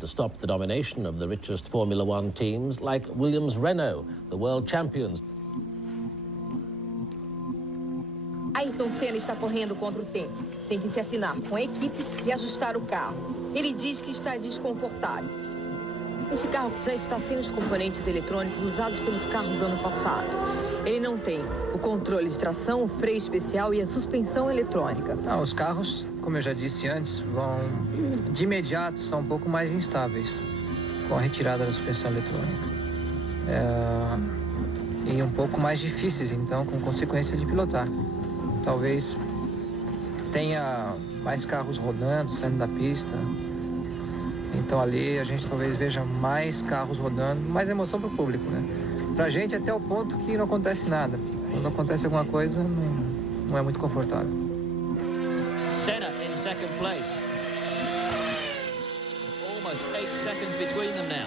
to stop the domination of the richest Formula One teams like Williams-Renault, the world champions. Ayrton Senna está correndo contra o tempo. Tem que se afinar com a equipe e ajustar o carro. Ele diz que está desconfortável. Este carro já está sem os componentes eletrônicos usados pelos carros do ano passado. Ele não tem o controle de tração, o freio especial e a suspensão eletrônica. Os carros, como eu já disse antes, de imediato são um pouco mais instáveis com a retirada da suspensão eletrônica. E um pouco mais difíceis, então, com consequência de pilotar. Talvez tenha mais carros rodando, saindo da pista. Então ali a gente talvez veja mais carros rodando, mais emoção para o público, né? Pra gente até o ponto que não acontece nada. Quando acontece alguma coisa, não é muito confortável. Senna in second place. Almost 8 seconds between them now.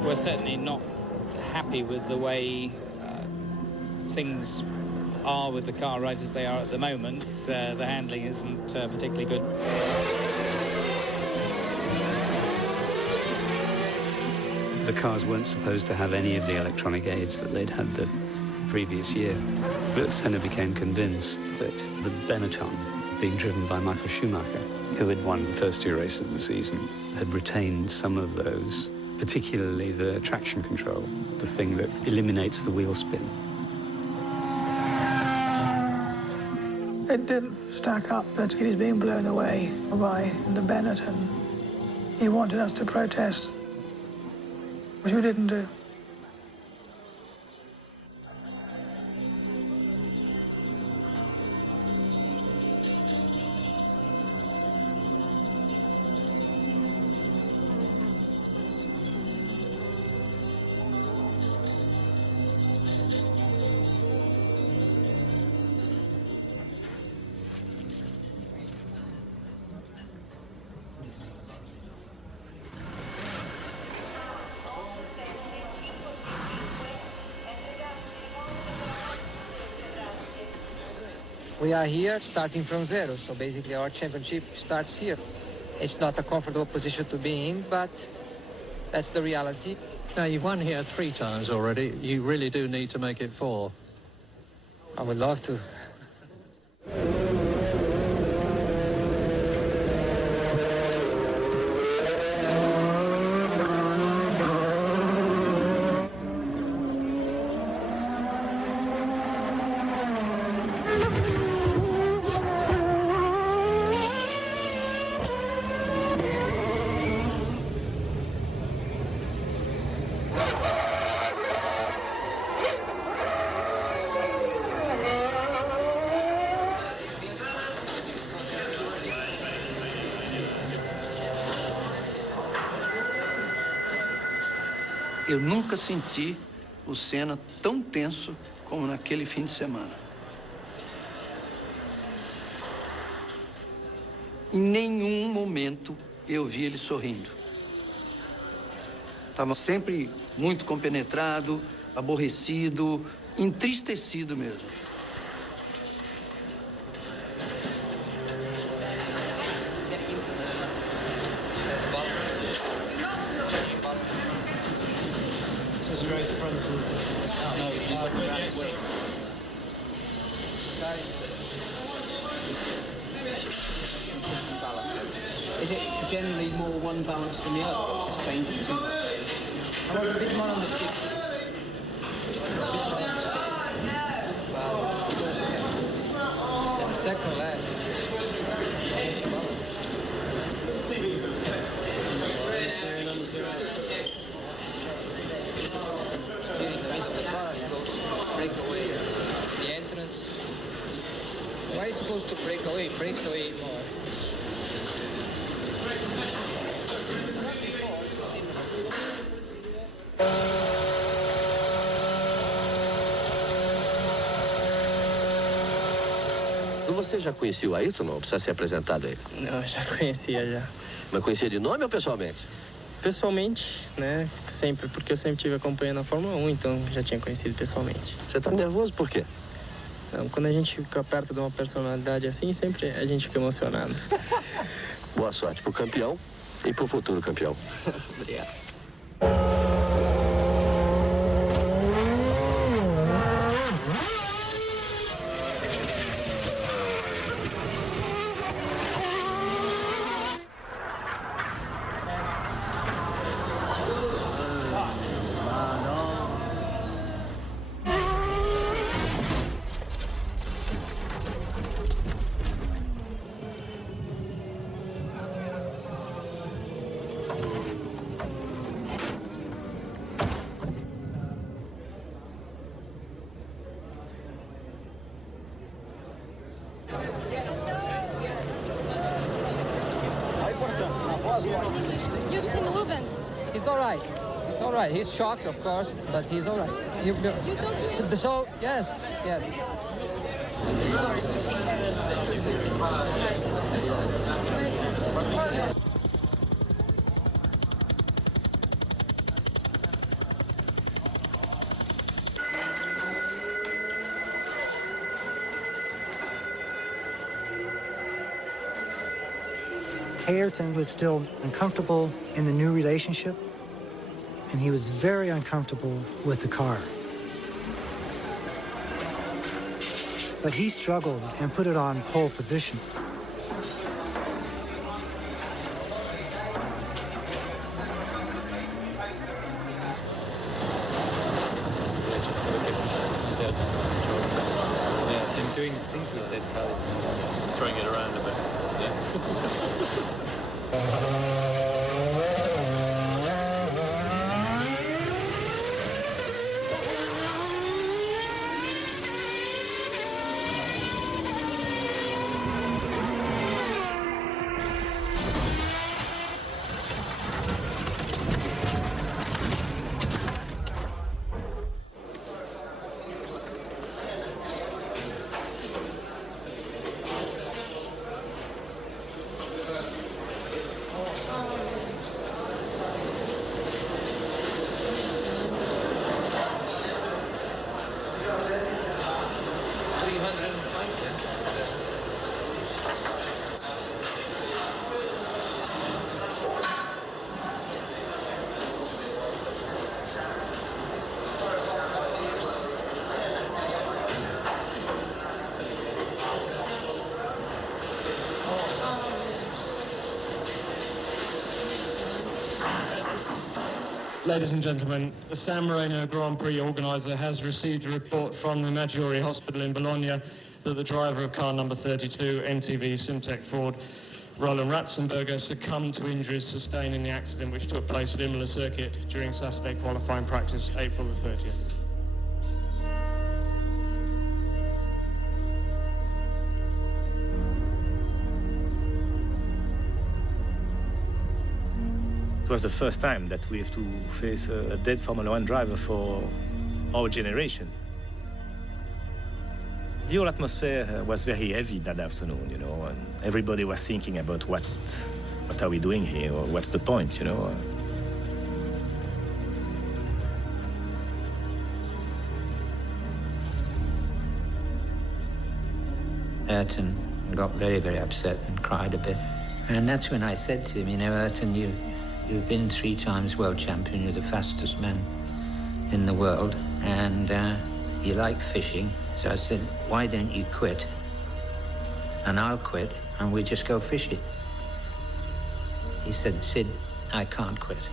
We're certainly not happy with the way things are with the car right as they are at the moment. The handling isn't particularly good. The cars weren't supposed to have any of the electronic aids that they'd had the previous year. But Senna became convinced that the Benetton, being driven by Michael Schumacher, who had won the first 2 races of the season, had retained some of those, particularly the traction control, the thing that eliminates the wheel spin. It didn't stack up that he was being blown away by the Benetton. He wanted us to protest, which we didn't do. We are here starting from zero, so basically our championship starts here. It's not a comfortable position to be in, but that's the reality. Now, you've won here 3 times already. You really do need to make it 4. I would love to. Eu nunca senti o Senna tão tenso como naquele fim de semana. Em nenhum momento eu vi ele sorrindo. Estava sempre muito compenetrado, aborrecido, entristecido mesmo. Is it generally more one balance than the other, or just changing? I'm a bit more on the stick. At the second lap, here in the middle of the car, it goes to break away. The entrance. Why is it supposed to break away? It breaks away more. você já conhecia o Ayrton, não? Precisa ser apresentado a ele. Não, já conhecia, já. Mas conhecia de nome ou pessoalmente? Pessoalmente, né? Sempre, porque eu sempre estive acompanhando a Fórmula 1, então já tinha conhecido pessoalmente. Você tá nervoso por quê? Não, quando a gente fica perto de uma personalidade assim, sempre a gente fica emocionado. Boa sorte pro campeão e pro futuro campeão. Obrigado. You've seen the Rubens. He's all right. He's all right. He's shocked, of course, but he's all right. You don't do it. So, yes, yes. Ayrton was still uncomfortable in the new relationship, and he was very uncomfortable with the car. But he struggled and put it on pole position. Doing things with that car, throwing it around a bit. Ladies and gentlemen, the San Marino Grand Prix organiser has received a report from the Maggiore Hospital in Bologna that the driver of car number 32, NTV Simtech Ford, Roland Ratzenberger, succumbed to injuries sustained in the accident which took place at Imola circuit during Saturday qualifying practice, April the 30th. It was the first time that we have to face a dead Formula One driver for our generation. The whole atmosphere was very heavy that afternoon, you know, and everybody was thinking about what are we doing here, or what's the point, you know. Ayrton got very, very upset and cried a bit. And that's when I said to him, you know, Ayrton, you've been 3 times world champion, you're the fastest man in the world, and you like fishing. So I said, why don't you quit? And I'll quit, and we just go fishing. He said, Sid, I can't quit.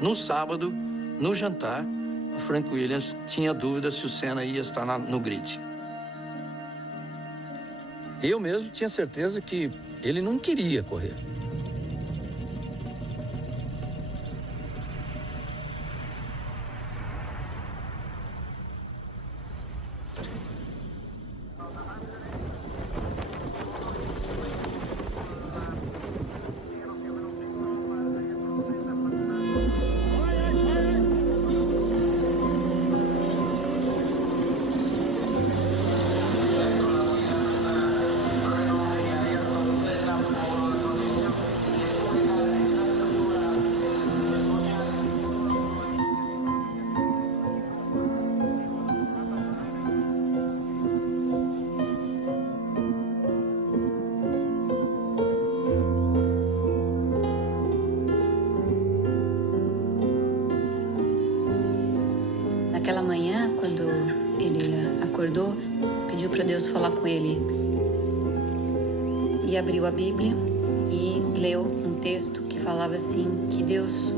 No sábado, no jantar, o Frank Williams tinha dúvida se o Senna ia estar no grid. Eu mesmo tinha certeza que ele não queria correr. Naquela manhã, quando ele acordou, pediu para Deus falar com ele. E abriu a Bíblia e leu um texto que falava assim, que Deus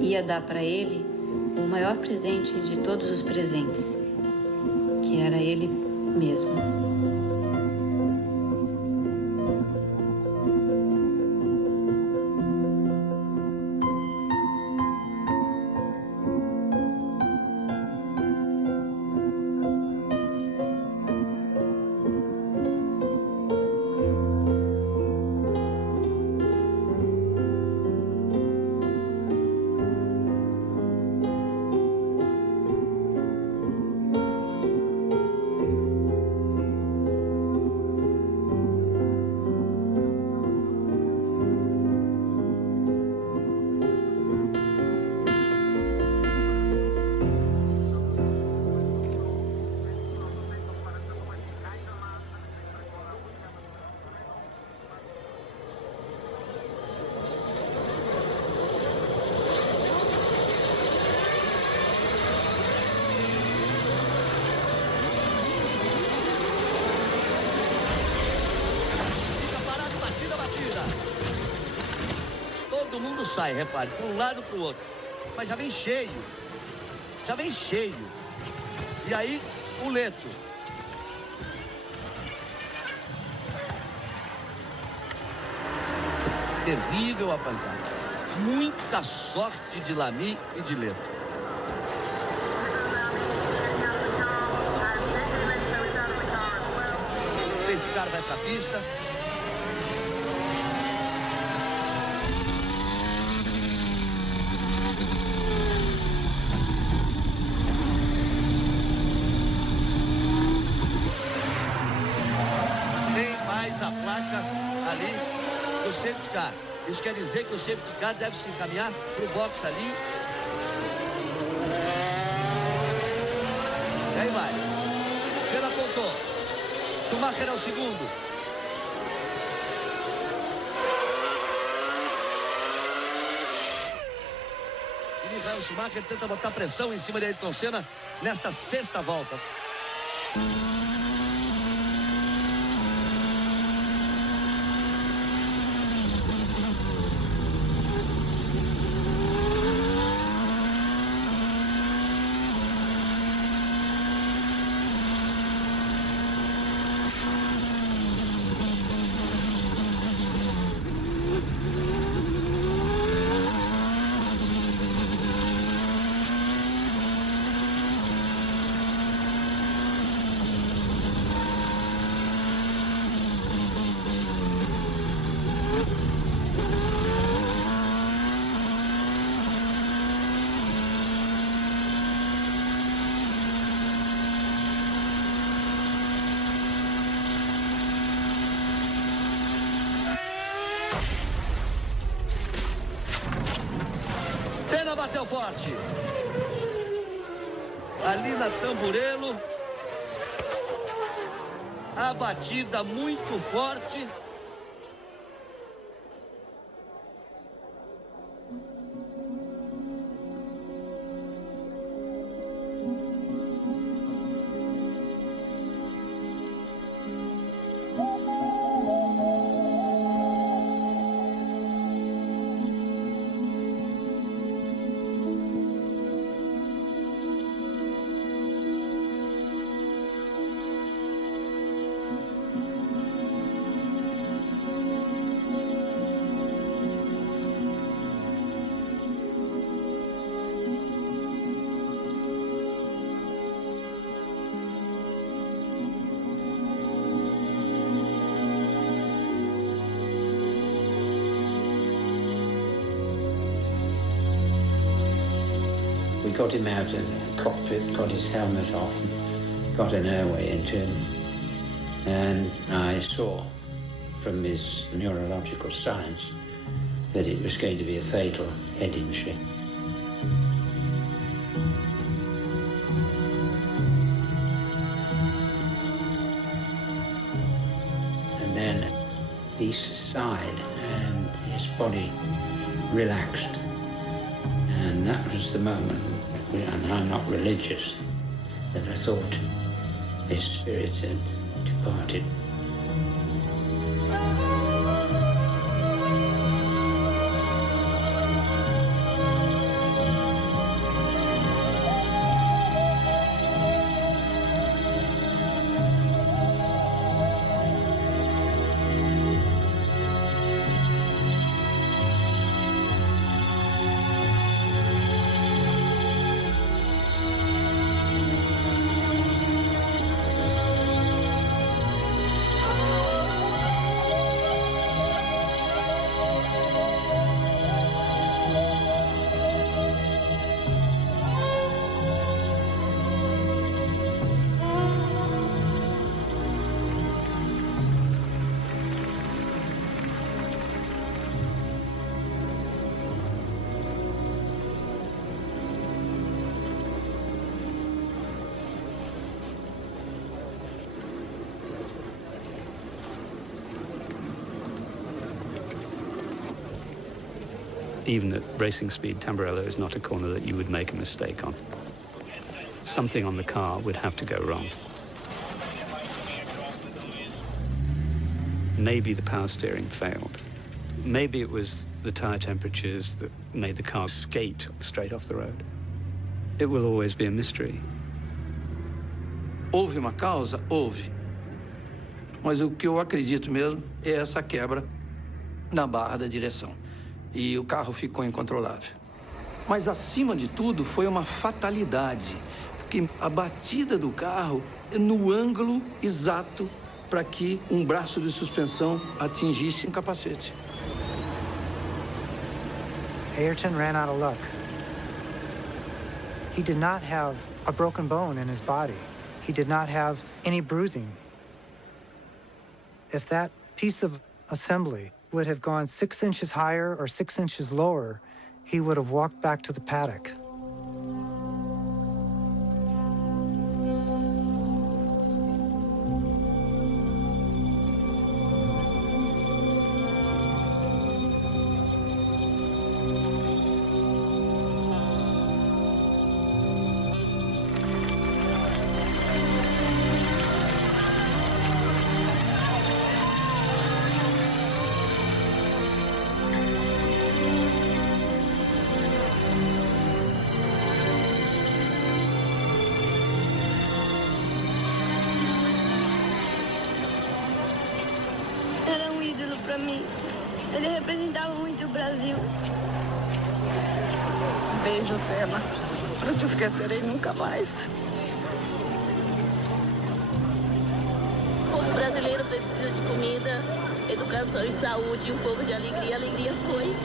ia dar para ele o maior presente de todos os presentes, que era ele mesmo. Todo mundo sai, repare, para um lado para o outro. Mas já vem cheio. Já vem cheio. E aí, o Leto. Terrível a pancada. Muita sorte de Lamy e de Leto. Esse cara vai para a pista. A placa ali do safety car. Isso quer dizer que o safety car deve se encaminhar para o box ali. E aí vai. Ele apontou. Schumacher é o segundo. E vai o Schumacher, tenta botar pressão em cima de Ayrton Senna nesta sexta volta. Bateu forte. Ali na Tamburello. A batida muito forte. got him out of the cockpit, got his helmet off, got an airway into him, and I saw from his neurological signs that it was going to be a fatal head injury. And then he sighed and his body relaxed. And that was the moment, and I'm not religious, that I thought his spirit had departed. Even at racing speed, Tamburello is not a corner that you would make a mistake on. Something on the car would have to go wrong. Maybe the power steering failed. Maybe it was the tire temperatures that made the car skate straight off the road. It will always be a mystery. Houve uma causa? Houve. Mas o que eu acredito mesmo é essa quebra na barra da direção. E o carro ficou incontrolável. Mas, acima de tudo, foi uma fatalidade, porque a batida do carro é no ângulo exato para que um braço de suspensão atingisse um capacete. Ayrton ran out of luck. He did not have a broken bone in his body. He did not have any bruising. If that piece of assembly would have gone 6 inches higher or 6 inches lower, he would have walked back to the paddock. Era ídolo para mim. Ele representava muito o Brasil. Beijo, Senna. Não te esquecerei nunca mais. O povo brasileiro precisa de comida, educação e saúde, e um pouco de alegria. A alegria foi.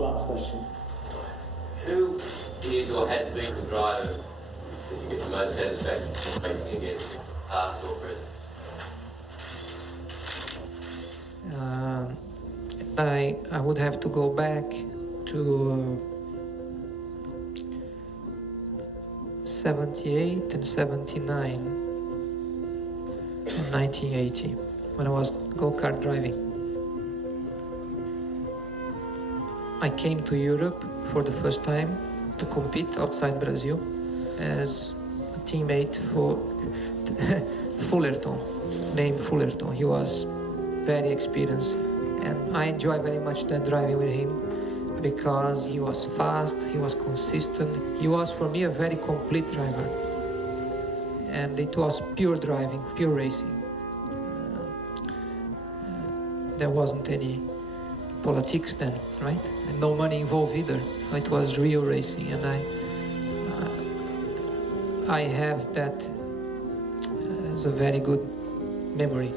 last question. Who is or has been the driver that you get the most satisfaction from racing against, past or present? I would have to go back to 78 and 79 and 1980 when I was go-kart driving. I came to Europe for the first time to compete outside Brazil as a teammate for Fullerton, named Fullerton. He was very experienced, and I enjoy very much that driving with him because he was fast, he was consistent. He was, for me, a very complete driver. And it was pure driving, pure racing. There wasn't any politics then, right? And no money involved either. So it was real racing, and I have that as a very good memory.